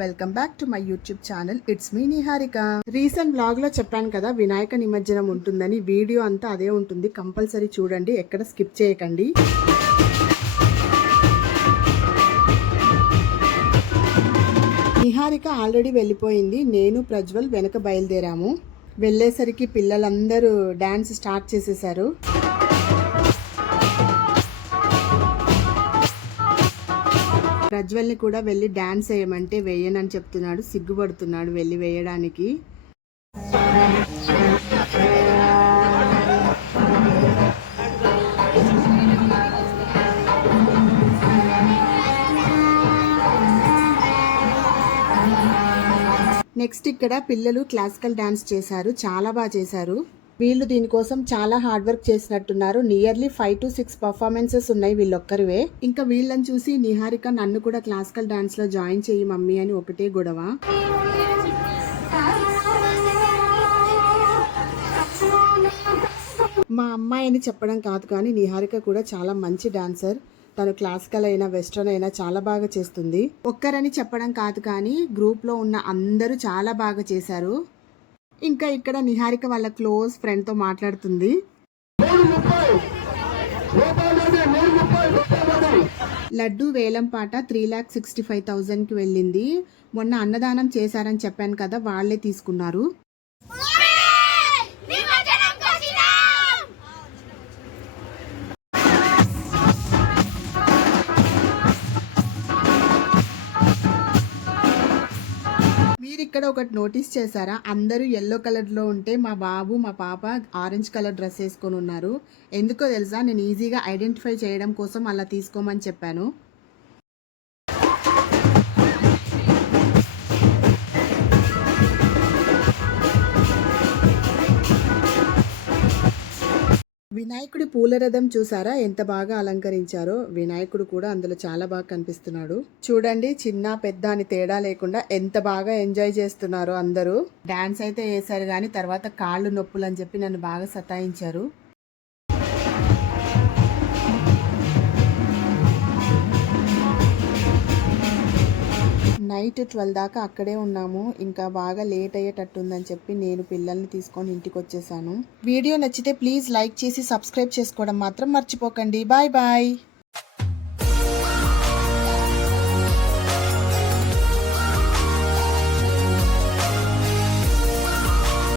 Welcome back to my YouTube channel. It's me Niharika recent బ్లాగ్లో చెప్పాను కదా వినాయక నిమజ్జనం ఉంటుందని. వీడియో అంతా అదే ఉంటుంది. కంపల్సరీ చూడండి. ఎక్కడ స్కిప్ చేయకండి. నిహారిక ఆల్రెడీ వెళ్ళిపోయింది. నేను ప్రజ్వల్ వెనక బయలుదేరాము. వెళ్ళేసరికి పిల్లలందరూ డాన్స్ స్టార్ట్ చేసేసారు. ప్రజ్వల్ని కూడా వెళ్ళి డాన్స్ వేయమంటే వేయనని చెప్తున్నాడు. సిగ్గుపడుతున్నాడు వెళ్ళి వేయడానికి. నెక్స్ట్ ఇక్కడ పిల్లలు క్లాసికల్ డాన్స్ చేశారు. చాలా బాగా చేశారు. వీళ్ళు దీనికోసం చాలా హార్డ్ వర్క్ చేసినట్టున్నారు. Nearly five to six performances ఉన్నాయి వీళ్ళొక్కరివే. ఇంకా వీళ్ళని చూసి నిహారిక నన్ను కూడా క్లాసికల్ డాన్స్లో జాయిన్ చేయి మమ్మీ అని ఒకటే గొడవ. మా అమ్మాయి అని చెప్పడం కాదు కానీ నిహారిక కూడా చాలా మంచి డాన్సర్ తను క్లాసికల్ అయినా వెస్ట్రన్ అయినా చాలా బాగా చేస్తుంది. ఒక్కరని చెప్పడం కాదు కానీ గ్రూప్లో ఉన్న అందరూ చాలా బాగా చేశారు. ఇంకా ఇక్కడ నిహారిక వాళ్ళ క్లోజ్ ఫ్రెండ్తో మాట్లాడుతుంది. లడ్డు వేలం పాట త్రీ ల్యాక్ సిక్స్టీ ఫైవ్ థౌజండ్కి వెళ్ళింది. మొన్న అన్నదానం చేశారని చెప్పాను కదా వాళ్ళే తీసుకున్నారు. మీరు ఇక్కడ ఒకటి నోటీస్ చేశారా? అందరూ ఎల్లో కలర్లో ఉంటే మా బాబు మా పాప ఆరెంజ్ కలర్ డ్రెస్ వేసుకొని ఉన్నారు. ఎందుకో తెలుసా? నేను ఈజీగా ఐడెంటిఫై చేయడం కోసం అలా తీసుకోమని చెప్పాను. వినాయకుడి పూల రథం చూసారా? ఎంత బాగా అలంకరించారో. వినాయకుడు కూడా అందులో చాలా బాగా కనిపిస్తున్నాడు. చూడండి చిన్న పెద్ద అని తేడా లేకుండా ఎంత బాగా ఎంజాయ్ చేస్తున్నారో అందరూ. డాన్స్ అయితే వేశారు కానీ తర్వాత కాళ్ళు నొప్పులు అని చెప్పి నన్ను బాగా సతాయించారు. నైట్ ట్వెల్వ్ దాకా అక్కడే ఉన్నాము. ఇంకా బాగా లేట్ అయ్యేటట్టుందని చెప్పి నేను పిల్లల్ని తీసుకొని ఇంటికి వచ్చేసాను వీడియో నచ్చితే ప్లీజ్ లైక్ చేసి సబ్స్క్రైబ్ చేసుకోవడం మాత్రం మర్చిపోకండి. Bye bye.